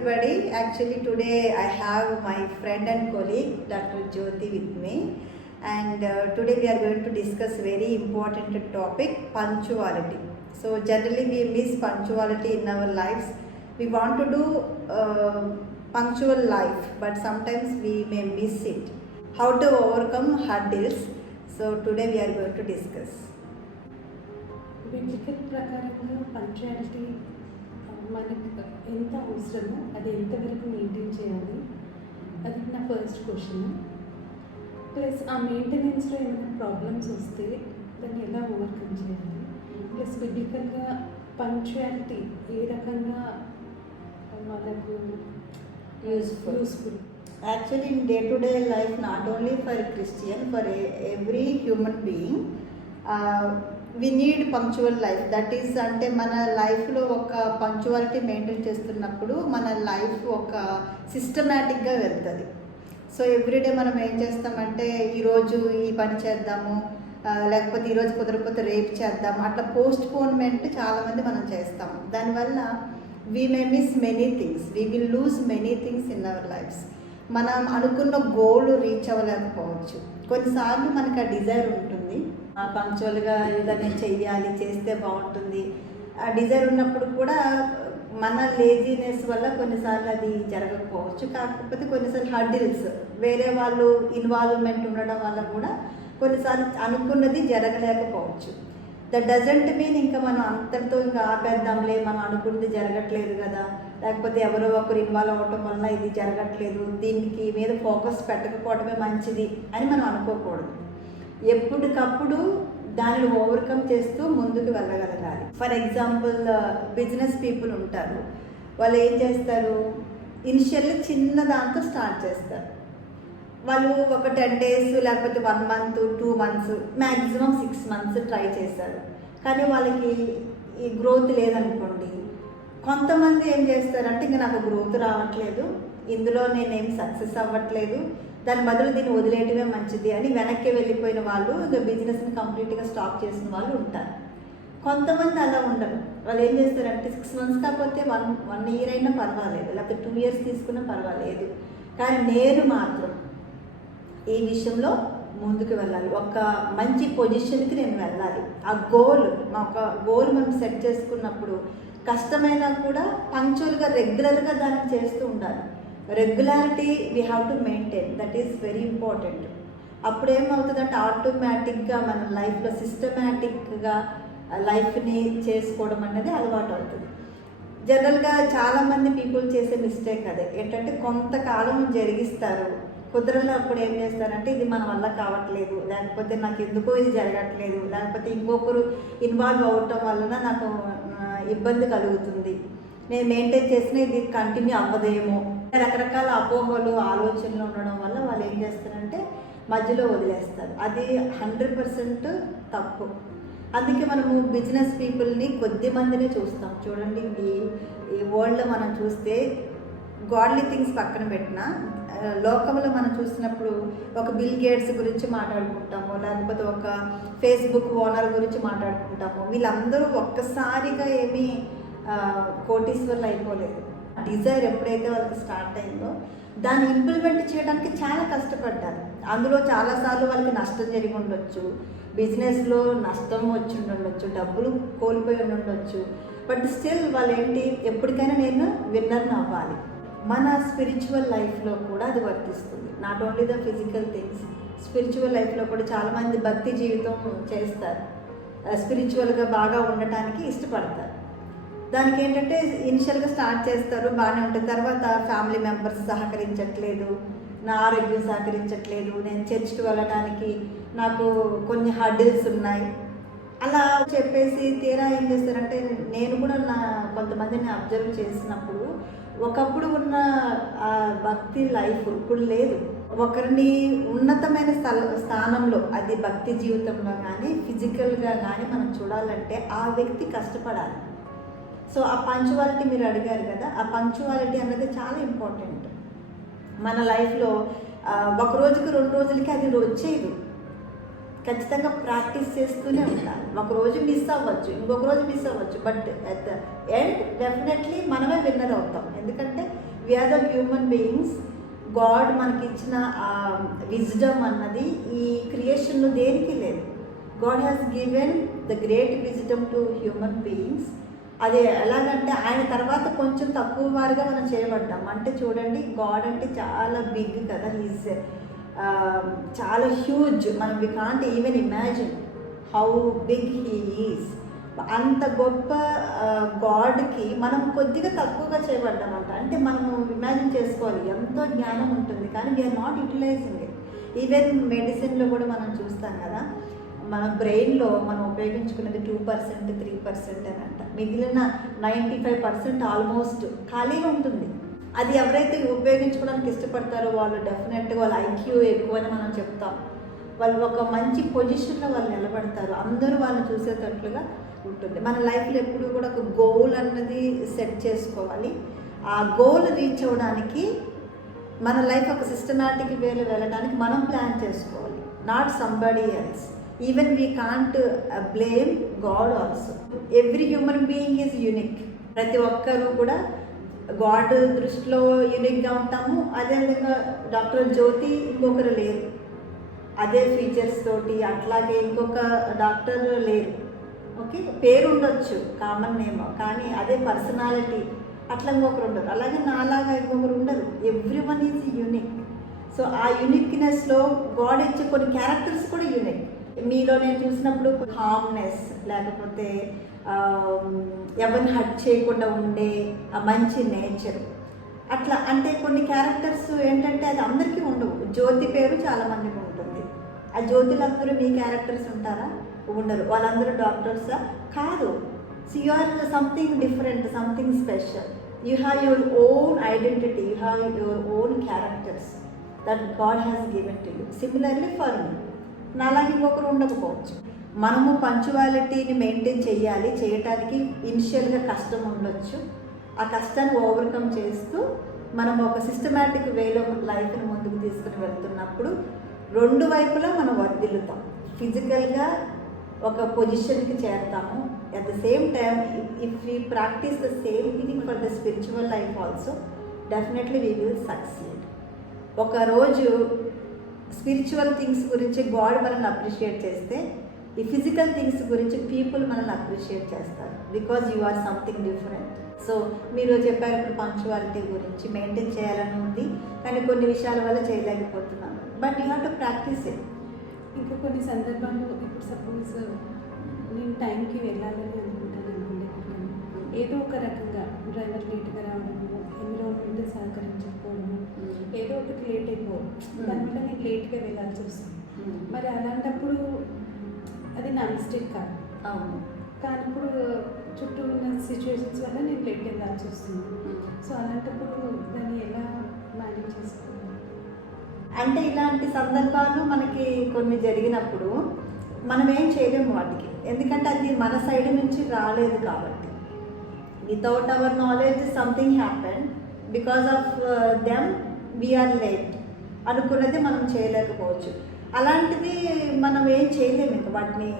everybody. Actually, today I have my friend and colleague Dr. Jyoti with me, and today we are going to discuss very important topic, punctuality. So generally we miss punctuality in our lives. We want to do punctual life, but sometimes we may miss it. How to overcome hurdles? So today we are going to discuss. Biblical ప్రకారంగా punctuality మనకి ఎంత అవసరమో అది ఎంతవరకు maintain చేయాలి, అది నా first question. Plus ఆ మెయింటెనెన్స్లో ఏమైనా ప్రాబ్లమ్స్ వస్తే దాన్ని ఎలా ఓవర్కమ్ చేయాలి, ప్లస్ బిబ్లికల్గా పంక్చువాలిటీ ఏ రకంగా మనకు useful. Actually, in day-to-day life, not only for Christian, for every human being, we need punctual life. That is, అంటే మన లైఫ్లో ఒక పంక్చువాలిటీ మెయింటైన్ చేస్తున్నప్పుడు మన లైఫ్ ఒక సిస్టమేటిక్గా వెళ్తుంది. సో ఎవ్రీడే మనం ఏం చేస్తామంటే ఈరోజు ఈ పని చేద్దాము, లేకపోతే ఈరోజు కుదరకపోతే రేపు చేద్దాము, అట్లా పోస్ట్పోన్మెంట్ చాలామంది మనం చేస్తాము. దానివల్ల we may miss many things, we will lose many things in our lives. మనం అనుకున్న గోల్ రీచ్ అవ్వలేకపోవచ్చు. కొన్నిసార్లు మనకు ఆ డిజైర్ ఉంటుంది, పంక్చువల్గా ఇలా నేను చెయ్యాలి, చేస్తే బాగుంటుంది. ఆ డిజైర్ ఉన్నప్పుడు కూడా మన లేజీనెస్ వల్ల కొన్నిసార్లు అది జరగకపోవచ్చు. కాకపోతే కొన్నిసార్లు హర్డిల్స్, వేరే వాళ్ళు ఇన్వాల్వ్మెంట్ ఉండడం వల్ల కూడా కొన్నిసార్లు అనుకున్నది జరగలేకపోవచ్చు. దట్ డజంట్ మీన్ ఇంకా మనం అంతటితో ఇంకా ఆపేద్దాంలే, మనం అనుకున్నది జరగట్లేదు కదా, లేకపోతే ఎవరో ఒకరు ఇన్వాల్వ్ అవ్వటం వల్ల ఇది జరగట్లేదు, దీనికి మీద ఫోకస్ పెట్టకపోవడమే మంచిది అని మనం అనుకోకూడదు. ఎప్పటికప్పుడు దానిని ఓవర్కమ్ చేస్తూ ముందుకు వెళ్ళగలగాలి. ఫర్ ఎగ్జాంపుల్, బిజినెస్ పీపుల్ ఉంటారు. వాళ్ళు ఏం చేస్తారు, ఇనిషియల్లీ చిన్న దాంతో స్టార్ట్ చేస్తారు. వాళ్ళు ఒక 10 days లేకపోతే 1 month 2 months maximum 6 months try చేశారు, కానీ వాళ్ళకి ఈ గ్రోత్ లేదనుకోండి. కొంతమంది ఏం చేస్తారంటే ఇంకా నాకు గ్రోత్ రావట్లేదు, ఇందులో నేనేం సక్సెస్ అవ్వట్లేదు, దాని బదులు దీన్ని వదిలేయటమే మంచిది అని వెనక్కి వెళ్ళిపోయిన వాళ్ళు, బిజినెస్ని కంప్లీట్గా స్టాప్ చేసిన వాళ్ళు ఉంటారు. కొంతమంది అలా ఉండరు. వాళ్ళు ఏం చేస్తారంటే 6 months కాకపోతే 1 year అయినా పర్వాలేదు, లేకపోతే 2 years తీసుకున్నా పర్వాలేదు, కానీ నేను మాత్రం ఈ విషయంలో ముందుకు వెళ్ళాలి, ఒక మంచి పొజిషన్కి నేను వెళ్ళాలి. ఆ ఒక గోల్ మనం సెట్ చేసుకున్నప్పుడు కష్టమైనా కూడా పంక్చువల్గా రెగ్యులర్గా దాన్ని చేస్తూ ఉండాలి. Regularity we have to maintain, that is very important. అప్పుడు ఏమవుతుందంటే ఆటోమేటిక్గా మన లైఫ్లో సిస్టమేటిక్గా లైఫ్ని చేసుకోవడం అనేది అలవాటు అవుతుంది. జనరల్గా చాలామంది పీపుల్ చేసే మిస్టేక్ అదే ఏంటంటే కొంతకాలం జరిగిస్తారు, కుదరనప్పుడు ఏం చేస్తారంటే ఇది మన వల్ల కావట్లేదు, లేకపోతే నాకు ఎందుకో ఇది జరగట్లేదు, లేకపోతే ఇంకొకరు ఇన్వాల్వ్ అవ్వటం వలన నాకు ఇబ్బంది కలుగుతుంది, నేను మెయింటైన్ చేసిన ఇది కంటిన్యూ అవ్వదేమో, రకరకాల అపోహలు ఆలోచనలు ఉండడం వల్ల వాళ్ళు ఏం చేస్తారంటే మధ్యలో వదిలేస్తారు. అది 100% తప్పు. అందుకే మనము బిజినెస్ పీపుల్ని కొద్ది మందినే చూస్తాం. చూడండి, ఈ వరల్డ్లో మనం చూస్తే గాడ్లీ థింగ్స్ పక్కన పెట్టిన లోకంలో మనం చూసినప్పుడు ఒక బిల్ గేట్స్ గురించి మాట్లాడుకుంటాము, లేకపోతే ఒక ఫేస్బుక్ ఓనర్ గురించి మాట్లాడుకుంటాము. వీళ్ళందరూ ఒక్కసారిగా ఏమీ కోటీశ్వర్లు అయిపోలేదు. డిజైర్ ఎప్పుడైతే వాళ్ళకి స్టార్ట్ అయిందో దాన్ని ఇంప్లిమెంట్ చేయడానికి చాలా కష్టపడ్డారు. అందులో చాలాసార్లు వాళ్ళకి నష్టం జరిగి ఉండొచ్చు, బిజినెస్లో నష్టం వచ్చి ఉండొచ్చు, డబ్బులు కోల్పోయి ఉండొచ్చు, బట్ స్టిల్ వాళ్ళు ఏంటి, ఎప్పటికైనా నేను విన్నర్ని అవ్వాలి. మన స్పిరిచువల్ లైఫ్లో కూడా అది వర్తిస్తుంది. Not only the physical things, spiritual లైఫ్లో కూడా చాలామంది భక్తి జీవితం చేస్తారు, స్పిరిచువల్గా బాగా ఉండటానికి ఇష్టపడతారు. దానికి ఏంటంటే ఇనిషియల్గా స్టార్ట్ చేస్తారు, బాగానే ఉంటుంది. తర్వాత ఫ్యామిలీ మెంబర్స్ సహకరించట్లేదు, నా ఆరోగ్యం సహకరించట్లేదు, నేను చర్చ్కి వెళ్ళడానికి నాకు కొన్ని హర్డిల్స్ ఉన్నాయి, అలా చెప్పేసి తీరా ఏం చేస్తారంటే, నేను కూడా కొంతమందిని అబ్జర్వ్ చేసినప్పుడు ఒకప్పుడు ఉన్న భక్తి లైఫ్ ఇప్పుడు లేదు. ఒకరిని ఉన్నతమైన స్థానంలో, అది భక్తి జీవితంలో కానీ ఫిజికల్గా కానీ మనం చూడాలంటే ఆ వ్యక్తి కష్టపడాలి. సో ఆ పంక్చువాలిటీ మీరు అడిగారు కదా, ఆ పంక్చువాలిటీ అన్నది చాలా ఇంపార్టెంట్ మన లైఫ్లో. ఒక రోజుకి 2 రోజులకి అది వచ్చేది, ఖచ్చితంగా ప్రాక్టీస్ చేస్తూనే ఉండాలి. ఒక రోజు మిస్ అవ్వచ్చు, ఇంకొక రోజు మిస్ అవ్వచ్చు, but at the end definitely మనమే విన్నర్ అవుతాం. ఎందుకంటే we are the human beings. God మనకి ఇచ్చిన విజ్డమ్ అన్నది ఈ క్రియేషన్లో దేనికి లేదు. God has given the great wisdom to human beings. అది ఎలాగంటే ఆయన తర్వాత కొంచెం తక్కువ వారుగా మనం చేయబడ్డాం. అంటే చూడండి, గాడ్ అంటే చాలా బిగ్ కదా, హీస్ చాలా హ్యూజ్. మనం we can't even imagine how big he is. అంత గొప్ప గాడ్కి మనం కొద్దిగా తక్కువగా చేయబడ్డామంట. అంటే మనము ఇమాజిన్ చేసుకోవాలి, ఎంతో జ్ఞానం ఉంటుంది కానీ we are not utilizing it. Even మెడిసిన్లో కూడా మనం చూస్తాం కదా, మన బ్రెయిన్లో మనం ఉపయోగించుకునేది 2%, 3% అని అంట. మిగిలిన 95% ఆల్మోస్ట్ ఖాళీగా ఉంటుంది. అది ఎవరైతే ఉపయోగించుకోవడానికి ఇష్టపడతారో వాళ్ళు డెఫినెట్గా వాళ్ళ ఐక్యూ ఎక్కువ అని మనం చెప్తాం. వాళ్ళు ఒక మంచి పొజిషన్లో వాళ్ళు నిలబడతారు, అందరూ వాళ్ళని చూసేటట్లుగా ఉంటుంది. మన లైఫ్లో ఎప్పుడు కూడా ఒక గోల్ అన్నది సెట్ చేసుకోవాలి. ఆ గోల్ రీచ్ అవ్వడానికి మన లైఫ్ ఒక సిస్టమాటిక్ వేలో వెళ్ళడానికి మనం ప్లాన్ చేసుకోవాలి, not somebody else. Even we can't blame God also. Every human being is unique. ప్రతి ఒక్కరూ కూడా గాడ్ దృష్టిలో యూనిక్గా ఉంటాము. అదేవిధంగా డాక్టర్ జ్యోతి ఇంకొకరు లేరు అదే ఫీచర్స్ తోటి, అట్లాగే ఇంకొక డాక్టర్ లేరు. ఓకే, పేరు ఉండొచ్చు, కామన్ నేమ్, కానీ అదే పర్సనాలిటీ అట్లా ఇంకొకరు ఉండరు. అలాగే నాలాగా ఇంకొకరు ఉండరు. Every one is unique. So ఆ యూనిక్నెస్లో గాడ్ ఇచ్చే కొన్ని క్యారెక్టర్స్ కూడా యూనిక్. మీలో నేను చూసినప్పుడు కామ్నెస్, లేకపోతే ఎవరిని హర్ట్ చేయకుండా ఉండే మంచి నేచర్, అట్లా అంటే కొన్ని క్యారెక్టర్స్ ఏంటంటే అది అందరికీ ఉండవు. జ్యోతి పేరు చాలామందికి ఉంటుంది. ఆ జ్యోతిలందరూ మీ క్యారెక్టర్స్ ఉంటారా? ఉండరు. వాళ్ళందరూ డాక్టర్సా? కాదు. So you are something different, something special. You have your own identity, you have your own characters that God has given to you. Similarly for me, నాలాగే ఇంకొకరు ఉండకపోవచ్చు. మనము పంక్చువాలిటీని మెయింటైన్ చేయాలి. చేయటానికి ఇనిషియల్గా కష్టం ఉండొచ్చు. ఆ కష్టాన్ని ఓవర్కమ్ చేస్తూ మనం ఒక సిస్టమాటిక్ వేలో లైఫ్ని ముందుకు తీసుకుని వెళ్తున్నప్పుడు రెండు వైపులా మనం వర్ధిల్లుతాం. ఫిజికల్గా ఒక పొజిషన్కి చేరుతాము. At the same time if we practice the same thing for the spiritual life also, definitely we will succeed. ఒకరోజు స్పిరిచువల్ థింగ్స్ గురించి గాడ్ మనల్ని అప్రిషియేట్ చేస్తే, ఈ ఫిజికల్ థింగ్స్ గురించి పీపుల్ మనల్ని అప్రిషియేట్ చేస్తారు, because you are something different. So మీరు చెప్పారు ఇప్పుడు పంక్చువాలిటీ గురించి మెయింటైన్ చేయాలని ఉంది, కానీ కొన్ని విషయాల వల్ల చేయలేకపోతున్నాను. But you have to practice it. ఇంకా కొన్ని సందర్భాల్లో ఇప్పుడు సపోజ్ నేను టైంకి వెళ్ళాలని అనుకుంటాను అనుకోండి, ఏదో ఒక రకంగా డ్రైవర్ లేట్గా రావడము, ఎన్విరాన్మెంట్ సహకరించకపోవడము, ఏదో ఒకటి లేట్ అయిపోవడం, దానివల్ల నేను లేట్గా వెళ్ళాల్సి వస్తుంది. మరి అలాంటప్పుడు అది నా మిస్టేక్ కాదు. అవును. కానీ ఇప్పుడు చుట్టూ ఉన్న సిచ్యువేషన్స్ వల్ల నేను లేట్ వెళ్ళాల్సి వస్తుంది. సో అలాంటప్పుడు దాన్ని ఎలా మేనేజ్ చేసుకోవాలి? అంటే ఇలాంటి సందర్భాలు మనకి కొన్ని జరిగినప్పుడు మనం ఏం చేయలేము వాటికి, ఎందుకంటే అది మన సైడ్ నుంచి రాలేదు కాబట్టి. Without our knowledge something happen, because of them we are late. అనుకున్నది మనం చేయలేకపోవచ్చు. అలాంటివి మనం ఏం చేయలేము. ఇంకా వాటిని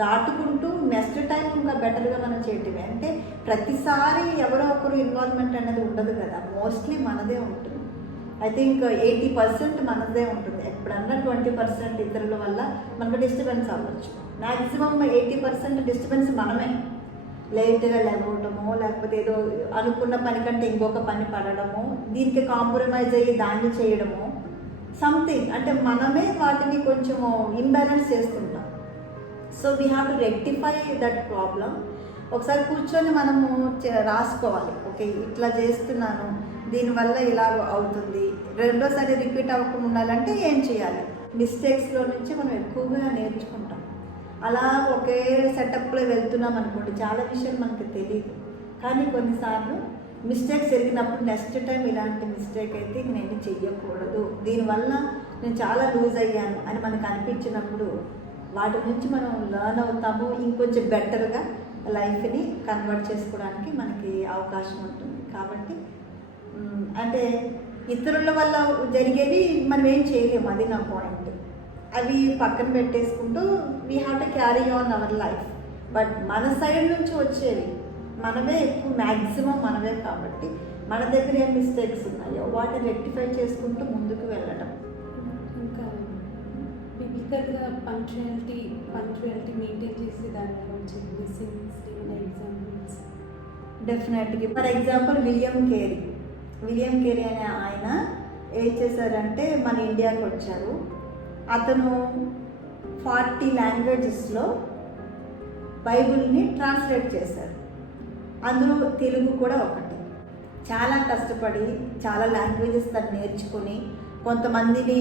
దాటుకుంటూ నెక్స్ట్ టైం ఇంకా బెటర్గా మనం చేయటమే. అంటే ప్రతిసారి ఎవరో ఒకరు ఇన్వాల్వ్మెంట్ అనేది ఉండదు కదా, మోస్ట్లీ మనదే ఉంటుంది. ఐ థింక్ 80% మనదే ఉంటుంది. ఎప్పుడన్నా 20% ఇతరుల వల్ల మనకు డిస్టర్బెన్స్ అవ్వచ్చు. మ్యాక్సిమం 80% డిస్టర్బెన్స్ మనమే. లేట్గా లేకపోవడము, లేకపోతే ఏదో అనుకున్న పని కంటే ఇంకొక పని పడడము, దీనికి కాంప్రమైజ్ అయ్యి దాన్ని చేయడము, సంథింగ్ అంటే మనమే వాటిని కొంచెము ఇంబ్యాలెన్స్ చేస్తుంటాం. So we have to rectify that problem. ఒకసారి కూర్చొని మనము రాసుకోవాలి, ఓకే ఇట్లా చేస్తున్నాను, దీనివల్ల ఇలా అవుతుంది, రెండోసారి రిపీట్ అవ్వకుండా ఉండాలంటే ఏం చేయాలి. మిస్టేక్స్లో నుంచి మనం ఎక్కువగా నేర్చుకుంటాం. అలా ఒకే సెటప్లో వెళ్తున్నాం అనుకోండి, చాలా విషయాలు మనకు తెలియదు. కానీ కొన్నిసార్లు మిస్టేక్స్ జరిగినప్పుడు నెక్స్ట్ టైం ఇలాంటి మిస్టేక్ అయితే నేను చెయ్యకూడదు, దీనివల్ల నేను చాలా లూజ్ అయ్యాను అని మనకు అనిపించినప్పుడు వాటి నుంచి మనం లర్న్ అవుతాము. ఇంకొంచెం బెటర్గా లైఫ్ని కన్వర్ట్ చేసుకోవడానికి మనకి అవకాశం ఉంటుంది. కాబట్టి అంటే ఇతరుల వల్ల జరిగేవి మనం ఏం చేయలేము, అది నా పాయింట్. అవి పక్కన పెట్టేసుకుంటూ we have to carry on our life. But మన సైడ్ నుంచి వచ్చేవి మనమే ఎక్కువ, మ్యాక్సిమం మనమే. కాబట్టి మన దగ్గర ఏం మిస్టేక్స్ ఉన్నాయో వాటిని రెక్టిఫై చేసుకుంటూ ముందుకు వెళ్ళడం. ఇంకా బిబ్లికల్గా పంక్చువాలిటీ మెయింటైన్ చేసే దానిలో వచ్చే బ్లెస్సింగ్స్ ఏమైనా ఎగ్జాంపుల్స్? డెఫినెట్గా ఫర్ ఎగ్జాంపుల్ విలియం కేరీ అనే ఆయన ఏం చేశారంటే మన ఇండియాకి వచ్చారు. అతను 40 లాంగ్వేజెస్లో బైబిల్ని ట్రాన్స్లేట్ చేశారు. అందులో తెలుగు కూడా ఒకటి. చాలా కష్టపడి చాలా లాంగ్వేజెస్ తను నేర్చుకొని కొంతమందిని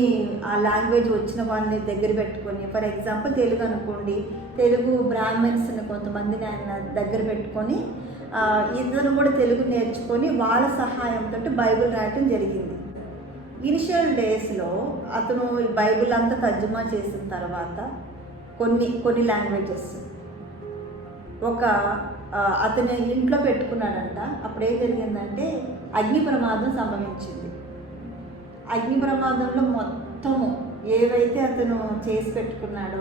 ఆ లాంగ్వేజ్ వచ్చిన వాళ్ళని దగ్గర పెట్టుకొని, ఫర్ ఎగ్జాంపుల్ తెలుగు అనుకోండి, తెలుగు బ్రాహ్మణ్స్ని కొంతమందిని ఆయన దగ్గర పెట్టుకొని ఇతను కూడా తెలుగు నేర్చుకొని వాళ్ళ సహాయంతో బైబిల్ రాయటం జరిగింది. ఇనిషియల్ డేస్లో అతను ఈ బైబిల్ అంతా తర్జుమా చేసిన తర్వాత కొన్ని లాంగ్వేజెస్ అతను ఇంట్లో పెట్టుకున్నాడంట. అప్పుడు ఏం జరిగిందంటే అగ్ని ప్రమాదం సంభవించింది. అగ్ని ప్రమాదంలో మొత్తము ఏవైతే అతను చేసి పెట్టుకున్నాడో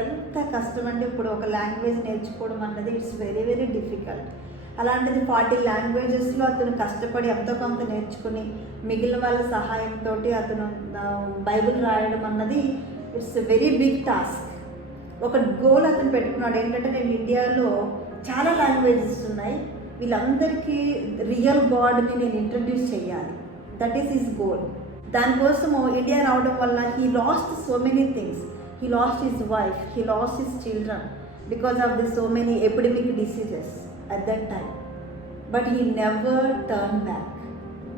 ఎంత కష్టం అంటే ఇప్పుడు ఒక లాంగ్వేజ్ నేర్చుకోవడం అన్నది ఇట్స్ వెరీ వెరీ డిఫికల్ట్. అలాంటిది 40 లాంగ్వేజెస్లో అతను కష్టపడి ఎంతో కొంత నేర్చుకుని మిగిలిన వాళ్ళ సహాయంతో అతను బైబిల్ రాయడం అన్నది ఇట్స్ వెరీ బిగ్ టాస్క్. ఒక గోల్ అతను పెట్టుకున్నాడు ఏంటంటే, నేను ఇండియాలో చాలా లాంగ్వేజెస్ ఉన్నాయి, వీళ్ళందరికీ రియల్ గాడ్ని నేను ఇంట్రడ్యూస్ చేయాలి. That is his goal. దానికోసము ఇండియా రావడం వల్ల he lost so many things. He lost his wife, he lost his children because of the so many epidemic diseases at that time, but he never turned back.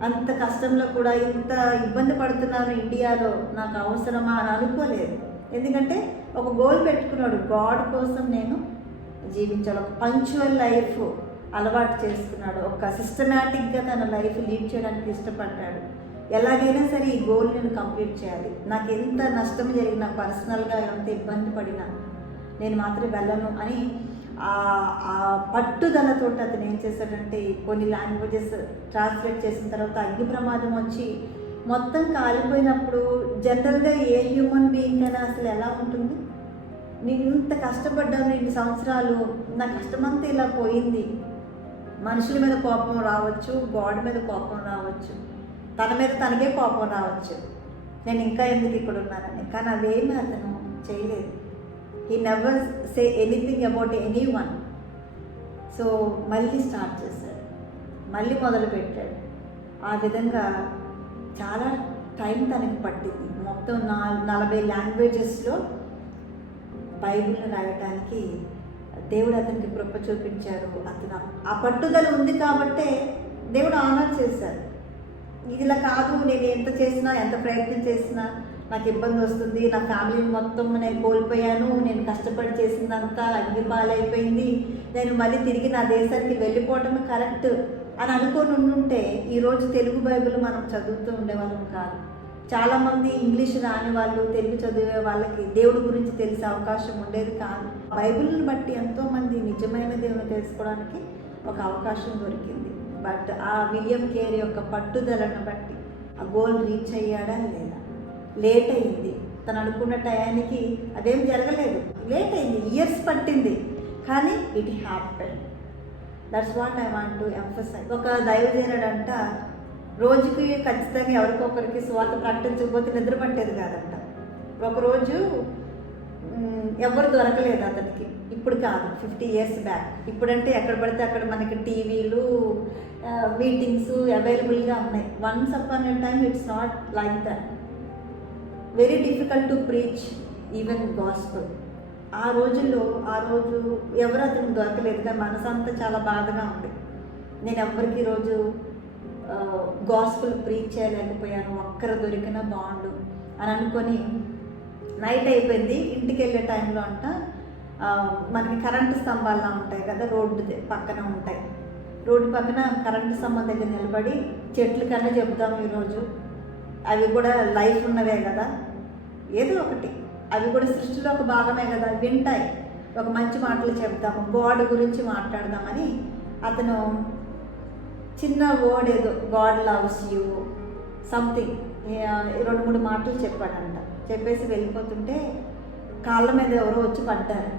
అంత కష్టంలో కూడా ఇంత ఇబ్బంది పడుతున్నాను ఇండియాలో, నాకు అవసరమా అని అనుకోలేదు. ఎందుకంటే ఒక గోల్ పెట్టుకున్నాడు, గాడ్ కోసం నేను జీవించాలి. ఒక పంక్చువల్ లైఫ్ అలవాటు చేసుకున్నాడు. ఒక సిస్టమేటిక్గా తన లైఫ్ లీడ్ చేయడానికి ఇష్టపడ్డాడు. ఎలాగైనా సరే ఈ గోల్ నేను కంప్లీట్ చేయాలి. నాకు ఎంత నష్టం జరిగినా, పర్సనల్గా ఎంత ఇబ్బంది పడినా నేను మాత్రం వెళ్ళను అని ఆ పట్టుదలతో అతను ఏం చేశాడంటే కొన్ని లాంగ్వేజెస్ ట్రాన్స్లేట్ చేసిన తర్వాత అగ్ని ప్రమాదం వచ్చి మొత్తం కాలిపోయినప్పుడు జనరల్గా ఏ హ్యూమన్ బీయింగ్ అయినా అసలు ఎలా ఉంటుంది? నేను ఇంత కష్టపడ్డాను 2 సంవత్సరాలు, నా కష్టమంతా ఇలా పోయింది. మనుషుల మీద కోపం రావచ్చు, గాడ్ మీద కోపం రావచ్చు, తన మీద తనకే కోపం రావచ్చు, నేను ఇంకా ఎందుకు ఇక్కడ ఉన్నానని. కానీ అవేమీ అతను చేయలేదు. He never say anything about anyone. So మళ్ళీ స్టార్ట్ చేశాడు, మళ్ళీ మొదలుపెట్టాడు. ఆ విధంగా చాలా టైం తనకి పట్టింది. మొత్తం 40 లాంగ్వేజెస్లో బైబిల్ని రాయటానికి దేవుడు అతనికి కృప చూపించారు. అతను ఆ పట్టుదల ఉంది కాబట్టే దేవుడు ఆనర్ చేశారు. ఇలా కాదు, నేను ఎంత చేసినా ఎంత ప్రయత్నం చేసినా నాకు ఇబ్బంది వస్తుంది, నా ఫ్యామిలీని మొత్తం నేను కోల్పోయాను, నేను కష్టపడి చేసిందంతా అగ్గిపాలైపోయింది, నేను మళ్ళీ తిరిగి నా దేశానికి వెళ్ళిపోవటమే కరెక్ట్ అని అనుకొని ఉండుంటే ఈరోజు తెలుగు బైబిల్ మనం చదువుతూ ఉండేవాళ్ళం కాదు. చాలామంది ఇంగ్లీష్ రాని వాళ్ళు, తెలుగు చదివే వాళ్ళకి దేవుడి గురించి తెలిసే అవకాశం ఉండేది కాదు. బైబిల్ని బట్టి ఎంతోమంది నిజమైన దేవుని తెలుసుకోవడానికి ఒక అవకాశం దొరికింది. బట్ ఆ విలియం కేరీ యొక్క పట్టుదలను బట్టి ఆ గోల్ రీచ్ అయ్యాడా లేదా? లేట్ అయింది. తను అనుకున్న టయానికి అదేం జరగలేదు, లేట్ అయింది, ఇయర్స్ పట్టింది, కానీ it happen. That's what I want to emphasise. ఒక దైవజనుడంట రోజుకి ఖచ్చితంగా ఎవరికొకరికి స్వార్థ ప్రకటించకపోతే నిద్ర పట్టేది కాదంట. ఒకరోజు ఎవరు దొరకలేదు అతనికి. ఇప్పుడు కాదు, 50 years బ్యాక్. ఇప్పుడంటే ఎక్కడ పడితే అక్కడ మనకి టీవీలు, మీటింగ్స్ అవైలబుల్గా ఉన్నాయి. Once upon a time it's not like that. Very difficult to preach even gospel. ఆ రోజు ఎవరు అతనికి దొరకలేదు, కానీ మనసంతా చాలా బాధగా ఉంది. నేను ఎవరికి ఈరోజు గాస్పుల్ ప్రీచ్ చేయలేకపోయాను, ఒక్కరు దొరికినా బాగుండు అని అనుకొని నైట్ అయిపోయింది. ఇంటికి వెళ్ళే టైంలో అంట మనకి కరెంటు స్తంభాల్లో ఉంటాయి కదా, రోడ్డు పక్కన ఉంటాయి. రోడ్డు పక్కన కరెంటు స్తంభం దగ్గర నిలబడి చెట్లు కన్నా చెప్దాం ఈరోజు, అవి కూడా లైఫ్ ఉన్నవే కదా, ఏదో ఒకటి, అవి కూడా సృష్టిలో ఒక భాగమే కదా, వింటాయి, ఒక మంచి మాటలు చెప్తాము, గాడ్ గురించి మాట్లాడదామని అతను చిన్న వర్డ్ ఏదో గాడ్ లవ్స్ యూ సంథింగ్ 2-3 మాటలు చెప్పాడంట. చెప్పేసి వెళ్ళిపోతుంటే కాళ్ళ మీద ఎవరో వచ్చి పడ్డారు.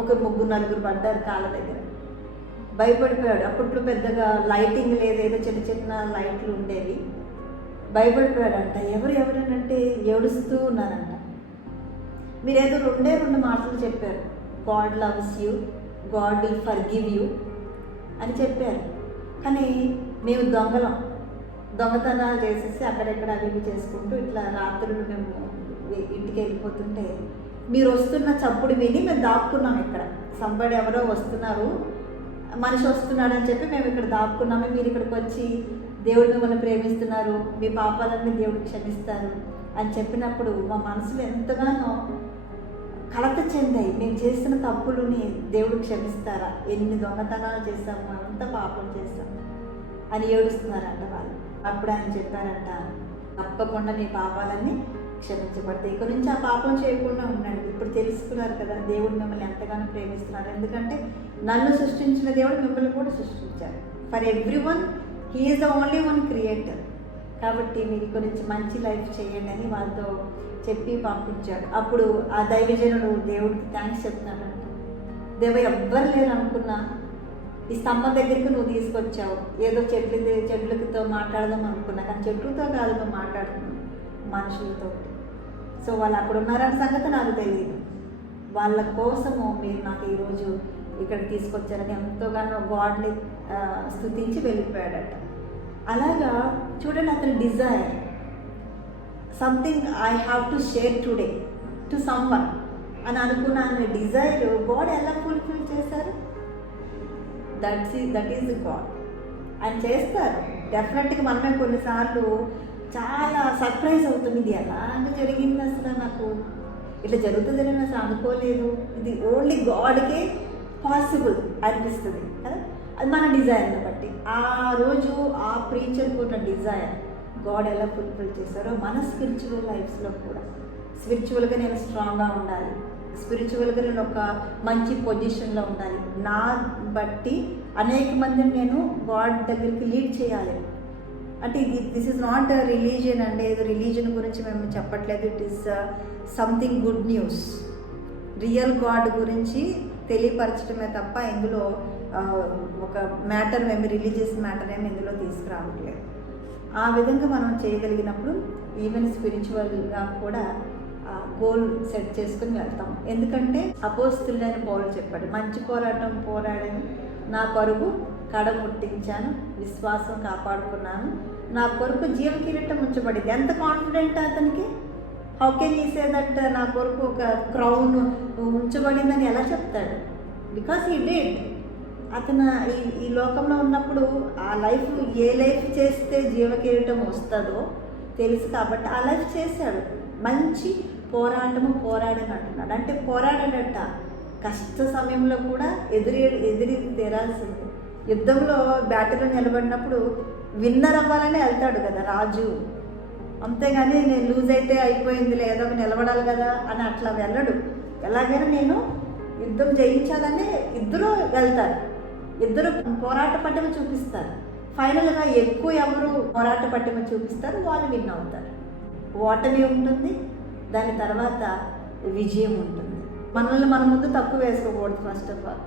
ఒక 3-4 పడ్డారు కాళ్ళ దగ్గర. భయపడిపోయాడు. అప్పట్లో పెద్దగా లైటింగ్ లేదు, ఏదో చిన్న చిన్న లైట్లు ఉండేవి. భయపడిపోయాడంట. ఎవరంటే ఏడుస్తూ ఉన్నారంట. మీరేదో రెండు మాటలు చెప్పారు, God loves you, God will forgive you అని చెప్పారు. కానీ మేము దొంగతనాలు చేసేసి అక్కడెక్కడ అవి ఇవి చేసుకుంటూ ఇట్లా రాత్రులు మేము ఇంటికి వెళ్ళిపోతుంటే మీరు వస్తున్న చప్పుడు విని మేము దాక్కున్నాం. ఇక్కడ సంబడి ఎవరో వస్తున్నారు, మనిషి వస్తున్నాడు అని చెప్పి మేము ఇక్కడ దాక్కున్నాము. మీరు ఇక్కడికి వచ్చి దేవుడు మిమ్మల్ని ప్రేమిస్తున్నారు, మీ పాపాలన్నీ దేవుడు క్షమిస్తారు అని చెప్పినప్పుడు మా మనసులో ఎంతగానో కలత చెందాయి. మేము చేస్తున్న తప్పులని దేవుడు క్షమిస్తారా, ఎన్ని దొంగతనాలు చేశాము, అంత పాపం చేశాము అని ఏడుస్తున్నారంట వాళ్ళు. అప్పుడు ఆయన చెప్పారంట, తప్పకుండా మీ పాపాలన్నీ క్షమించబడతాయి, ఇక నుంచి ఆ పాపం చేయకుండా ఉండండి. ఇప్పుడు తెలుసుకున్నారు కదా దేవుడు మిమ్మల్ని ఎంతగానో ప్రేమిస్తున్నారు. ఎందుకంటే నన్ను సృష్టించిన దేవుడు మిమ్మల్ని కూడా సృష్టించారు. For every one he is the only one creator. కాబట్టి మీరు ఇక నుంచి మంచి లైఫ్ చేయండి అని వాళ్ళతో చెప్పి పంపించాడు. అప్పుడు ఆ దైవజనుడు దేవుడికి థ్యాంక్స్ చెప్తున్నాడంట. దేవ, ఎవ్వరు లేరు అనుకున్నా ఈ స్తంభం దగ్గరికి నువ్వు తీసుకొచ్చావు. ఏదో చెట్లతో మాట్లాడదాం అనుకున్నా, కానీ చెట్లతో కాదు నువ్వు మాట్లాడుతున్నావు, మనుషులతో. సో వాళ్ళు అక్కడ ఉన్నారన్న సంగతి నాకు తెలియదు. వాళ్ళ కోసము మీరు నాకు ఈరోజు ఇక్కడ తీసుకొచ్చారని ఎంతోగానో గాడ్ని స్తుతించి వెళ్ళిపోయాడట. అలాగా చూడండి, అతని desire something I have to share today to someone అని అనుకున్న డిజైర్ గాడ్ ఎలా ఫుల్ఫిల్ చేశారు? That is God. ఆయన చేస్తారు డెఫినెట్గా. మనమే కొన్నిసార్లు చాలా సర్ప్రైజ్ అవుతుంది, ఇది ఎలాగ జరిగింది, అసలు నాకు ఇట్లా జరుగుతుందని అసలు అనుకోలేదు, ఇది ఓన్లీ గాడ్కే పాసిబుల్ అనిపిస్తుంది కదా. అది మన డిజైర్ని బట్టి. ఆ రోజు ఆ ప్రీచర్కి ఉన్న డిజైర్ గాడ్ ఎలా ఫుల్ఫిల్ చేశారో మన స్పిరిచువల్ లైఫ్స్లో కూడా. స్పిరిచువల్గా నేను స్ట్రాంగ్గా ఉండాలి, స్పిరిచువల్గా నేను ఒక మంచి పొజిషన్లో ఉండాలి, నా బట్టి అనేక మందిని నేను గాడ్ దగ్గరికి లీడ్ చేయాలి. అంటే this is not a religion అండి, ఏదో రిలీజియన్ గురించి మేము చెప్పట్లేదు. It is something good news. Real God గురించి తెలియపరచడమే తప్ప ఇందులో ఒక మ్యాటర్ మేము రిలీజియస్ మ్యాటర్ ఏమి ఇందులో తీసుకురావట్లేదు. ఆ విధంగా మనం చేయగలిగినప్పుడు ఈవెన్ స్పిరిచువల్గా కూడా గోల్ సెట్ చేసుకుని వెళ్తాం. ఎందుకంటే అపోస్తులైన పౌలు చెప్పాడు, మంచి పోరాటం పోరాడాను, నా పరుగు కడముట్టించాను, విశ్వాసం కాపాడుకున్నాను, నా కొరకు జీవ కిరీటం ఉంచబడింది. ఎంత కాన్ఫిడెంట్ అతనికి! హౌ కెన్ ఈ సే దట్ నా కొరకు ఒక క్రౌన్ ఉంచబడిందని ఎలా చెప్తాడు? Because he did. అతను ఈ లోకంలో ఉన్నప్పుడు ఆ లైఫ్, ఏ లైఫ్ చేస్తే జీవ కిరీటం వస్తుందో తెలుసు కాబట్టి ఆ లైఫ్ చేశాడు. మంచి పోరాడని అంటున్నాడు. అంటే పోరాడాడట. కష్ట సమయంలో కూడా ఎదిరి తీరాల్సింది. యుద్ధంలో బ్యాటిల్లో నిలబడినప్పుడు విన్నర్ అవ్వాలని వెళ్తాడు కదా రాజు, అంతేగాని నేను లూజ్ అయితే అయిపోయింది లేదో నిలబడాలి కదా అని అట్లా వెళ్ళడు. ఎలాగైనా నేను యుద్ధం జయించాలని ఇద్దరు వెళ్తారు, ఇద్దరు పోరాట పటిమ చూపిస్తారు. ఫైనల్గా ఎక్కువ ఎవరు పోరాట పటిమ చూపిస్తారు వాళ్ళు విన్ అవుతారు. ఓటమి ఉంటుంది, దాని తర్వాత విజయం ఉంటుంది. మనల్ని మన ముందు తక్కువ వేసుకోకూడదు. ఫస్ట్ ఆఫ్ ఆల్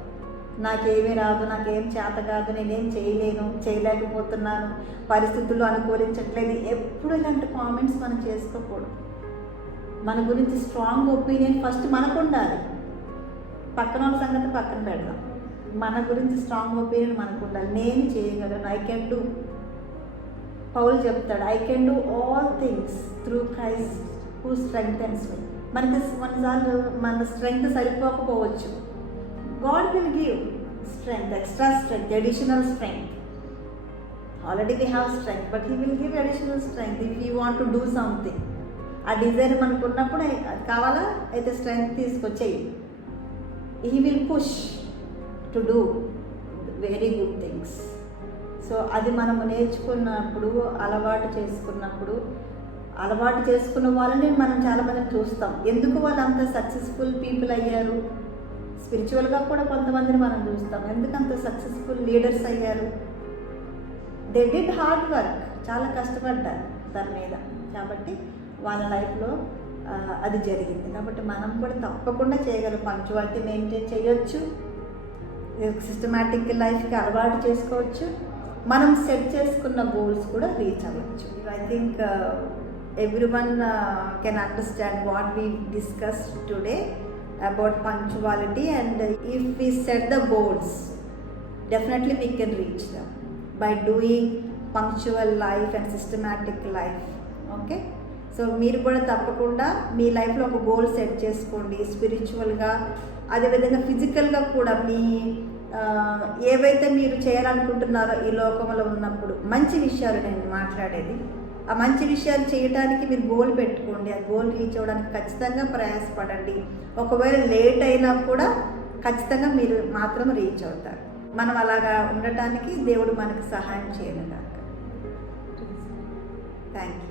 నాకేమీ రాదు, నాకేం చేత కాదు, నేనేం చేయలేను, చేయలేకపోతున్నాను, పరిస్థితులు అనుకూలించట్లేదు, ఎప్పుడు ఇలాంటి కామెంట్స్ మనం చేసుకోకూడదు. మన గురించి స్ట్రాంగ్ ఒపీనియన్ ఫస్ట్ మనకు ఉండాలి. పక్కన వాళ్ళ సంగతి పక్కన పెడదాం, మన గురించి స్ట్రాంగ్ ఒపీనియన్ మనకు ఉండాలి. నేను చేయగలను, ఐ కెన్ డూ. పౌలు చెప్తాడు, I can do all things through Christ who strengthens me. మనకి కొన్నిసార్లు మన స్ట్రెంగ్త్ సరిపోకపోవచ్చు. God will give strength, extra strength, additional strength. Already we have strength, but He will give additional strength if you want to do something. ఆ desire మనకు ఉన్నప్పుడు అది కావాలా, అయితే స్ట్రెంగ్త్ తీసుకొచ్చేయి. He will push to do very good things. So అది మనము నేర్చుకున్నప్పుడు, అలవాటు చేసుకున్న వాళ్ళని మనం చాలామందిని చూస్తాం. ఎందుకు వాళ్ళు అంత సక్సెస్ఫుల్ పీపుల్ అయ్యారు? స్పిరిచువల్గా కూడా కొంతమందిని మనం చూస్తాం. ఎందుకంత సక్సెస్ఫుల్ లీడర్స్ అయ్యారు? దే డిడ్ హార్డ్ వర్క్, చాలా కష్టపడ్డారు దాని మీద. కాబట్టి వాళ్ళ లైఫ్లో అది జరిగింది. కాబట్టి మనం కూడా తప్పకుండా చేయగలం. పంక్చువాలిటీ మెయింటైన్ చేయొచ్చు, సిస్టమాటిక్ లైఫ్కి అలవాటు చేసుకోవచ్చు. మనం సెట్ చేసుకున్న గోల్స్ కూడా రీచ్ అవ్వచ్చు. I think everyone can understand what we discuss today about punctuality, and if we set the goals definitely we can reach them by doing punctual life and systematic life. Okay, so మీరు కూడా తప్పకుండా మీ లైఫ్లో ఒక goal set చేసుకోండి, స్పిరిచువల్గా, అదేవిధంగా ఫిజికల్గా కూడా. మీ ఏవైతే మీరు చేయాలనుకుంటున్నారో ఈ లోకంలో ఉన్నప్పుడు, మంచి విషయాలు నేను మాట్లాడేది, ఆ మంచి విషయాలు చేయడానికి మీరు గోల్ పెట్టుకోండి. ఆ గోల్ రీచ్ అవ్వడానికి ఖచ్చితంగా ప్రయాసపడండి. ఒకవేళ లేట్ అయినా కూడా ఖచ్చితంగా మీరు మాత్రం రీచ్ అవుతారు. మనం అలాగా ఉండటానికి దేవుడు మనకు సహాయం చేయను. Thank you.